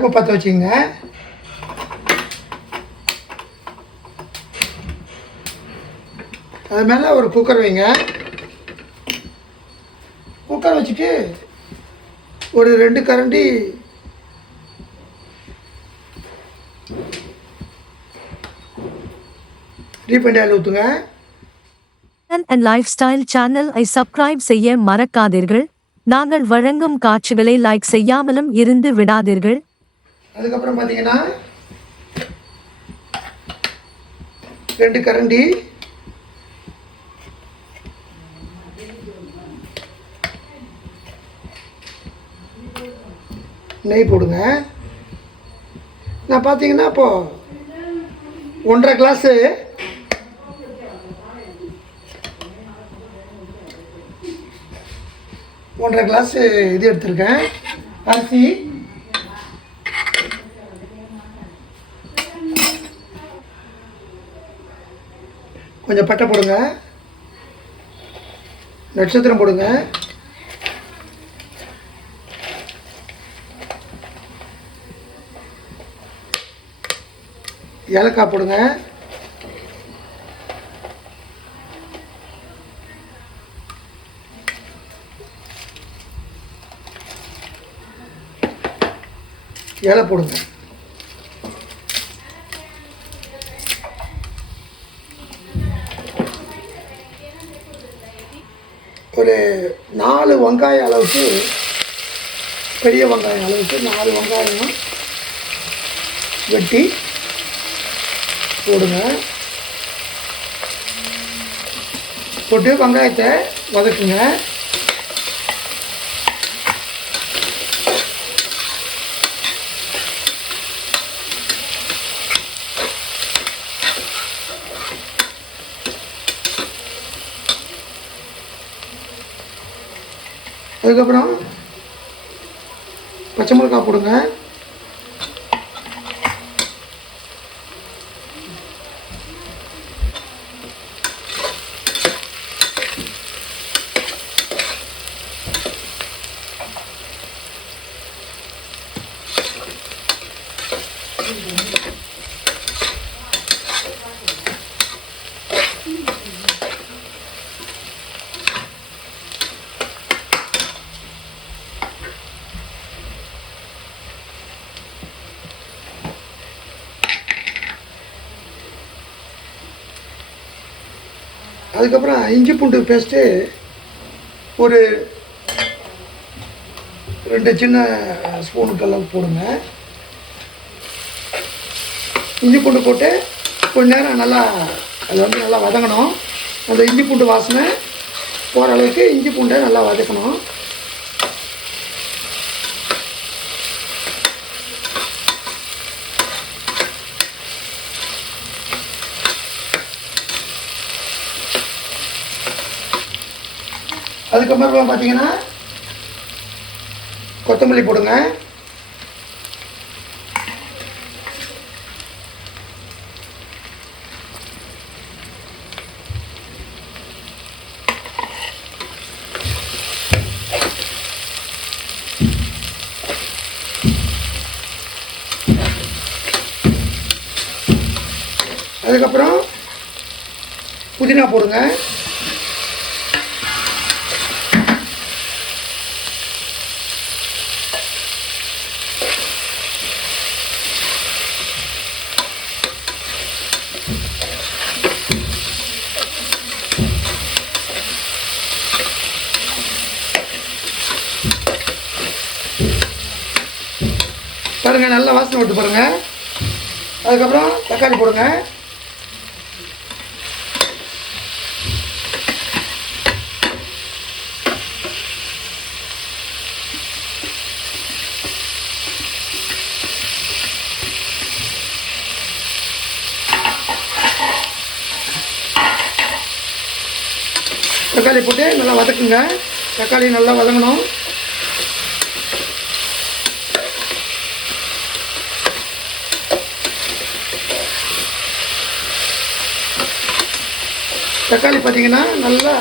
அடுப்பு பற்ற வச்சுங்க அது மேலே ஒரு குக்கர் வைங்க. குக்கர் வச்சுட்டு ஒரு ரெண்டு கரண்டி ரீஃபண்ட் ஆயில் ஊற்றுங்க அண்ட் லைஃப் ஸ்டைல் சேனல் ஐ சப்ஸ்கிரைப் செய்ய மறக்காதீர்கள். நாங்கள் வழங்கும் காட்சிகளை லைக் செய்யாமலும் இருந்து விடாதீர்கள். அதுக்கப்புறம் பார்த்தீங்கன்னா ரெண்டு கரண்டி. நெய் போடுங்க. நான் பார்த்தீங்கன்னா அப்போது ஒன்றரை கிளாஸு ஒன்றரை கிளாஸு இது எடுத்திருக்கேன். அரிசி கொஞ்சம் பட்டை போடுங்க. நட்சத்திரம் போடுங்க. ஏலக்காய் போடுங்க. ஏலை போடுங்க. ஒரு நாலு வெங்காயம் அளவுக்கு பெரிய வெங்காயம் அளவுக்கு நாலு வெங்காயம் வெட்டி போடுங்க. போட்டு வெங்காயத்தை வதக்குங்க. அதுக்கப்புறம் பச்சை மிளகாய் போடுங்க. அதுக்கப்புறம் இஞ்சி பூண்டு பேஸ்ட்டு ஒரு ரெண்டு சின்ன ஸ்பூனுக்கு அளவுக்கு போடுங்க. இஞ்சி பூண்டு போட்டு கொஞ்ச நேரம் நல்லா அது வந்து நல்லா வதங்கணும். அந்த இஞ்சி பூண்டு வாசனை போகிற அளவுக்கு இஞ்சி பூண்டை நல்லா வதக்கணும். அதுக்கப்புறம் பார்த்தீங்கன்னா கொத்தமல்லி போடுங்க. அதுக்கப்புறம் புதினா போடுங்க. பாருங்க நல்லா வாசனை விட்டு பாருங்க. அதுக்கப்புறம் தக்காளி போடுங்க. தக்காளி போட்டு நல்லா வதக்குங்க. தக்காளி நல்லா வதங்கணும். தக்காளி பார்த்தீங்கன்னா நல்லா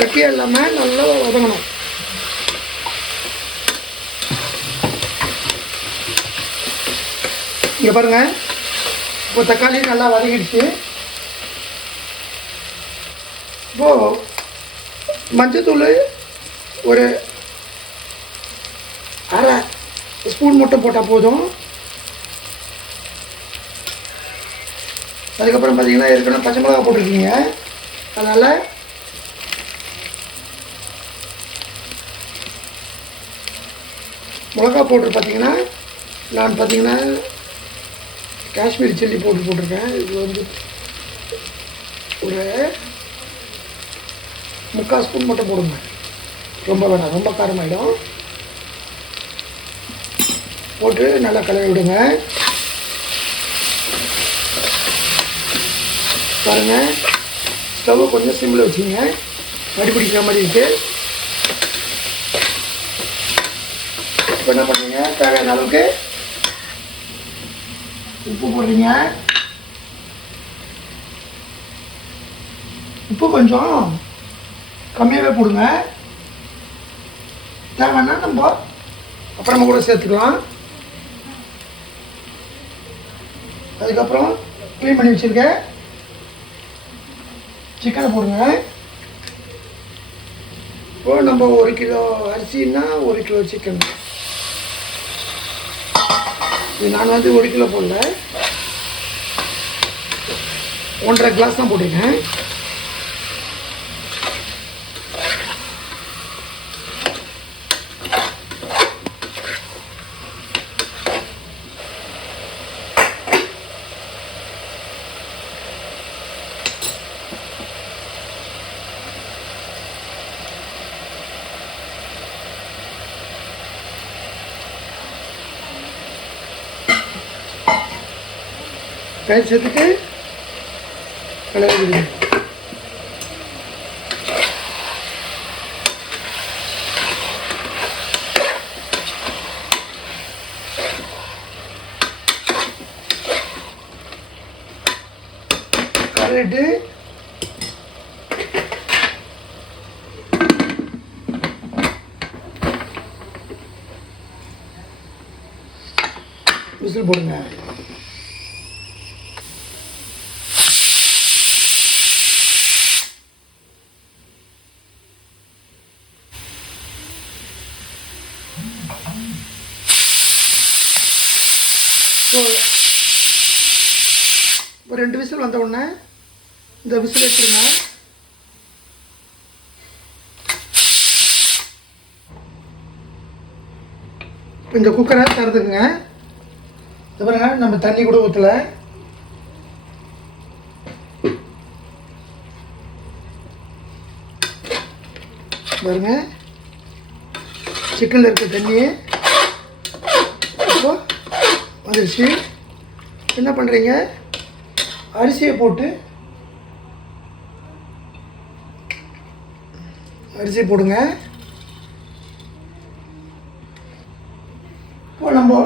கட்டியாக இல்லாமல் நல்லா வதங்கணும். இங்கே பாருங்கள் இப்போ தக்காளி நல்லா வதங்கிடுச்சு. இப்போது மஞ்சத்தூள் ஒரு அரை ஸ்பூன் மட்டும் போட்டால் போதும். அதுக்கப்புறம் பார்த்தீங்கன்னா ஏற்கனவே பச்சை மிளகா போட்டிருக்கீங்க. அதனால் மிளகா பவுட்ரு பார்த்தீங்கன்னா நான் பார்த்தீங்கன்னா காஷ்மீரி சில்லி பவுட்ரு போட்டிருக்கேன். இது வந்து ஒரு முக்கால் ஸ்பூன் மட்டும் போடுங்க. ரொம்ப வேணாம் ரொம்ப காரமாயிடும். போட்டு நல்லா கலவி விடுங்க. பாருங்க ஸ்டவ்வை கொஞ்சம் சிம்மில் வச்சுங்க. அடி பிடிக்கிற மாதிரி இருக்கு. இப்போ என்ன பண்ணுறீங்க தேவையான அளவுக்கு உப்பு போடுறீங்க. உப்பு கொஞ்சம் கம்மியாகவே போடுங்க. தேவைன்னா நம்ம அப்புறமா கூட சேர்த்துக்கலாம். அதுக்கப்புறம் க்ளீன் பண்ணி வச்சுருக்கேன். சிக்கனை போடுங்க. இப்போ நம்ம ஒரு கிலோ அரிசின்னா ஒரு கிலோ சிக்கன் இது நான் வந்து ஒரு கிலோ போடல. ஒன்றரை கிளாஸ் தான் போட்டிருக்கேன். தயிர் சேர்த்துட்டு கலரி கலரிட்டு விசில் போடுங்க. ஸோ ஒரு ரெண்டு விசில் வந்த உடனே இந்த விசில் எடுத்துருங்க. இப்போ இந்த குக்கரை திறந்துக்குங்க இது பாருங்க நம்ம தண்ணி கூட ஊற்றல பாருங்க. சிக்கனில் இருக்க தண்ணியை வந்துருச்சு. என்ன பண்ணுறீங்க அரிசியை போட்டு அரிசி போடுங்க. இப்போ நம்ம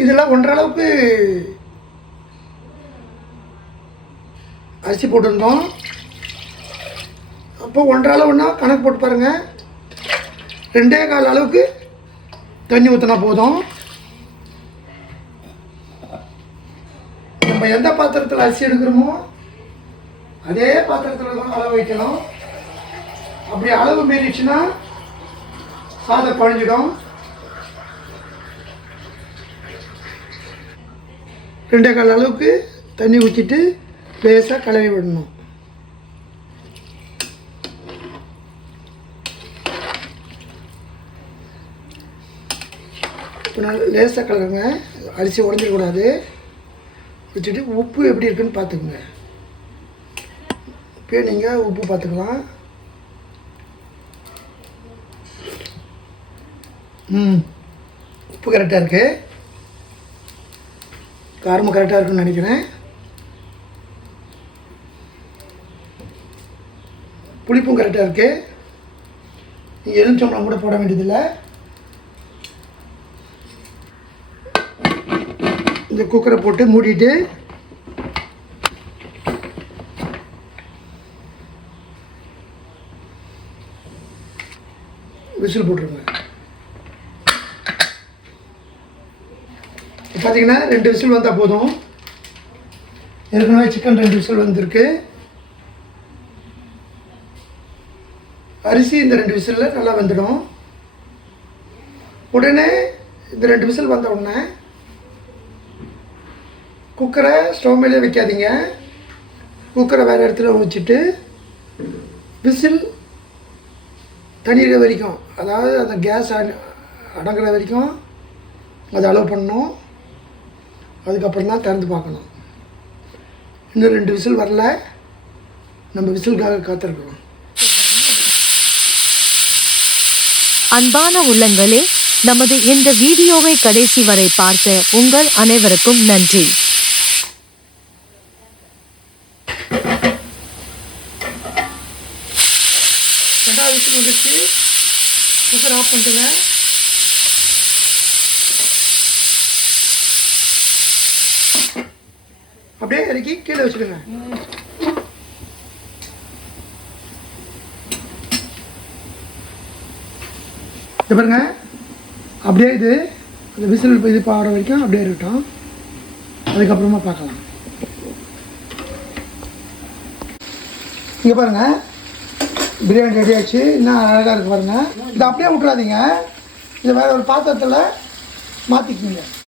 இதெல்லாம் ஒன்றளவுக்கு அரிசி போட்டிருந்தோம். அப்போ ஒன்றரை அளவுன்னா கணக்கு போட்டு பாருங்கள் ரெண்டே கால் அளவுக்கு தண்ணி ஊற்றினா போதும். நம்ம எந்த பாத்திரத்தில் அரிசி எடுக்கிறோமோ அதே பாத்திரத்தில் தான் அளவு வைக்கணும். அப்படி அளவு மீறிச்சுன்னா சாதம் குழஞ்சிடும். ரெண்டே கால் அளவுக்கு தண்ணி ஊற்றிட்டு லேசாக கலவி விடணும். இப்போ நான் லேசாக கலருங்க. அரிசி உடஞ்சிடக்கூடாது. வச்சுட்டு உப்பு எப்படி இருக்குன்னு பார்த்துக்குங்க. இப்போ நீங்கள் உப்பு பார்த்துக்கலாம். ம். உப்பு கரெக்டாக இருக்குது காரமும் கரெக்டாக இருக்குன்னு நினைக்கிறேன். புளிப்பும் கரெக்டாக இருக்குது நீங்கள் எலுமிச்சம்பழம் கூட போட வேண்டியதில்லை. இந்த குக்கரை போட்டு மூடிட்டு விசில் போட்டுருங்க. பார்த்தீங்கன்னா ரெண்டு விசில் வந்தால் போதும். ஏற்கனவே சிக்கன் ரெண்டு விசில் வந்திருக்கு. அரிசி இந்த ரெண்டு விசிலில் நல்லா வந்துடும். உடனே இந்த ரெண்டு விசில் வந்த உடனே குக்கரை ஸ்டவ் மேலே வைக்காதீங்க. குக்கரை வேறு இடத்துல வச்சுட்டு விசில் தண்ணீர் வரைக்கும் அதாவது அந்த கேஸ் அடங்குற வரைக்கும் அதை அலோவ் பண்ணணும். அதுக்கப்புறம் தான் திறந்து பார்க்கணும். இன்னும் ரெண்டு விசில் வரல. நம்ம விசிலுக்காக காத்திருக்கிறோம் அன்பான உள்ளங்களே நமது இந்த வீடியோவை கடைசி வரை பார்த்த உங்கள் அனைவருக்கும் நன்றி. ரெண்டாவது விசில் குக்கர் ஆஃப் பண்ணிட்டுங்க. அப்படியே இறக்கி கீழே வச்சுடுங்க இது பாருங்க. அப்படியே இது அந்த விசில் இது பாடுற வரைக்கும் அப்படியே இருக்கட்டும். அதுக்கப்புறமா பார்க்கலாம். இங்கே பாருங்க. பிரியாணி ரெடி ஆச்சு இன்னும் அழகாக இருக்குது பாருங்க. இதை அப்படியே விட்றாதீங்க இதை வேற ஒரு பாத்திரத்தில் மாற்றிக்கிங்க